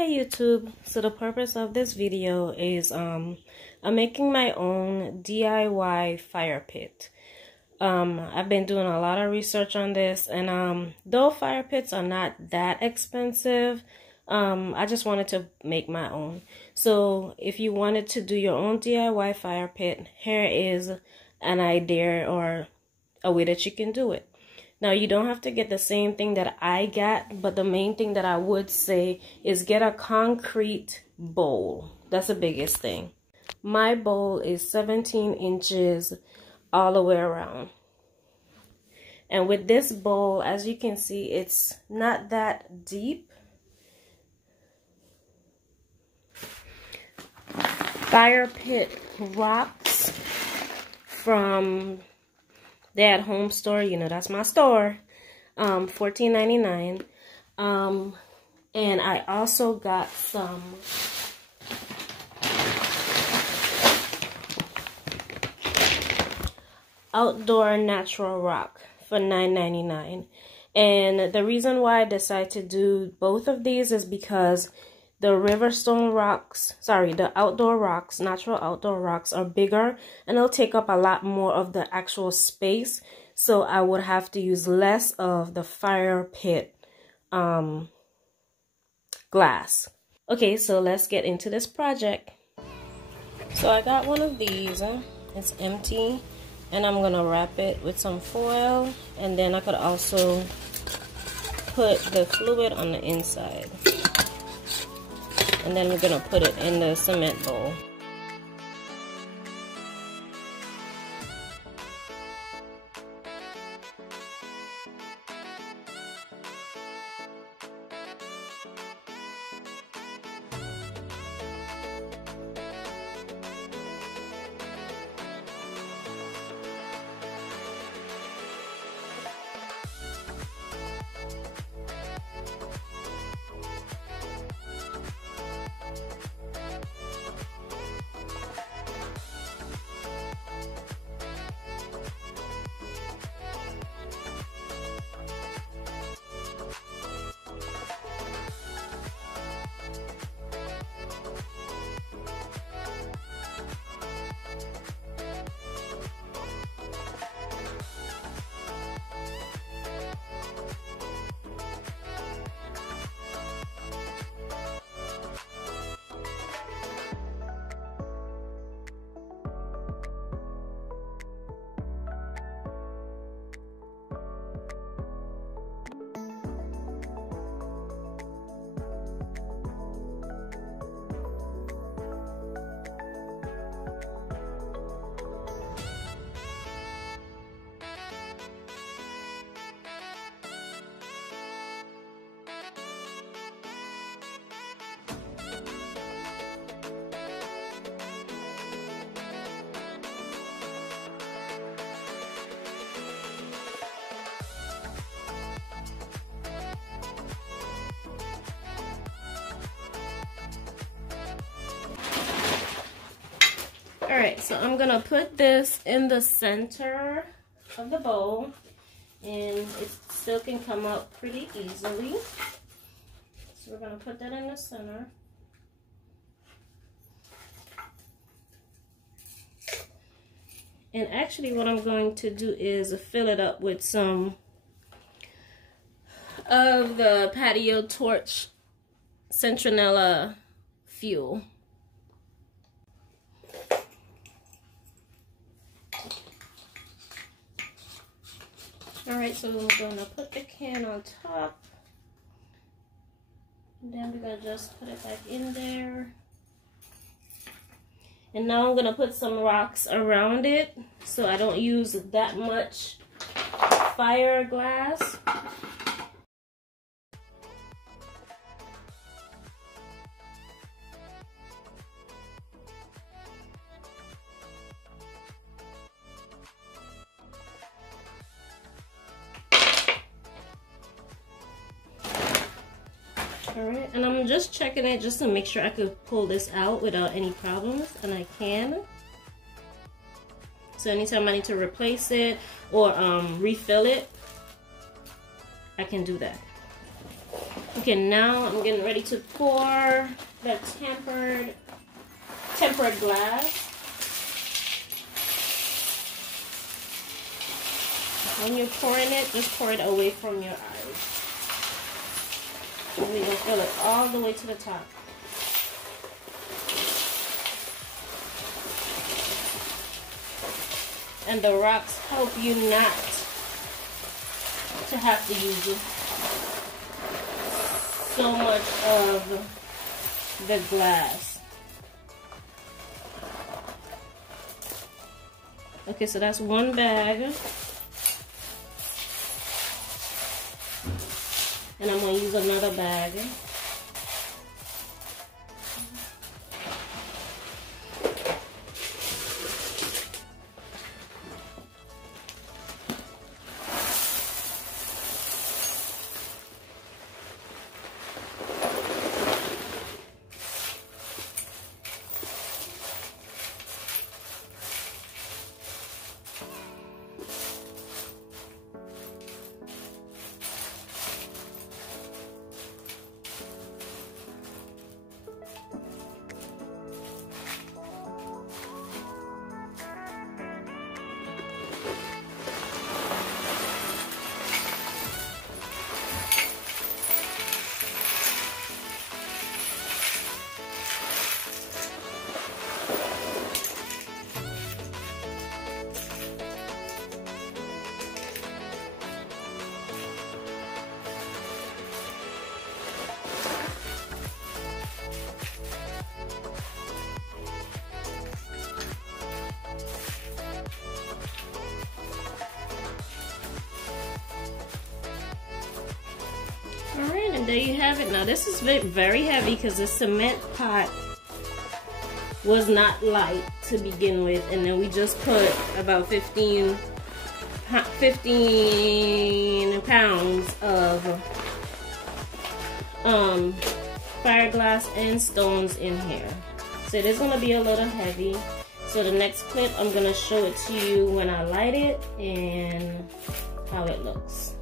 Hey YouTube, so the purpose of this video is I'm making my own DIY fire pit. I've been doing a lot of research on this, and though fire pits are not that expensive, I just wanted to make my own. So if you wanted to do your own DIY fire pit, here is an idea or a way that you can do it. Now, you don't have to get the same thing that I got, but the main thing that I would say is get a concrete bowl. That's the biggest thing. My bowl is 17 inches all the way around. And with this bowl, as you can see, it's not that deep. Fire pit rocks from the At Home store, you know, that's my store. $14.99. And I also got some outdoor natural rock for $9.99. And the reason why I decided to do both of these is because the Riverstone rocks, the outdoor rocks, natural outdoor rocks are bigger and they'll take up a lot more of the actual space. So I would have to use less of the fire pit glass. Okay, so let's get into this project. So I got one of these, it's empty, and I'm gonna wrap it with some foil, and then I could also put the fluid on the inside. And then we're gonna put it in the cement bowl. Alright, so I'm gonna put this in the center of the bowl, and it still can come out pretty easily. So we're gonna put that in the center. And actually what I'm going to do is fill it up with some of the Patio Torch Centronella fuel. Alright, so we're going to put the can on top. And then we're going to just put it back in there. And now I'm going to put some rocks around it so I don't use that much fire glass. Alright, and I'm just checking it just to make sure I could pull this out without any problems, and I can. So anytime I need to replace it or refill it, I can do that. Okay, now I'm getting ready to pour the tempered glass. When you're pouring it, just pour it away from your eyes. And we're gonna fill it all the way to the top. And the rocks help you not to have to use so much of the glass. Okay, so that's one bag. And I'm going to use another bag. Alright, and there you have it. Now this is very heavy because the cement pot was not light to begin with, and then we just put about 15 pounds of fiberglass and stones in here. So it is going to be a little heavy. So the next clip, I'm going to show it to you when I light it and how it looks.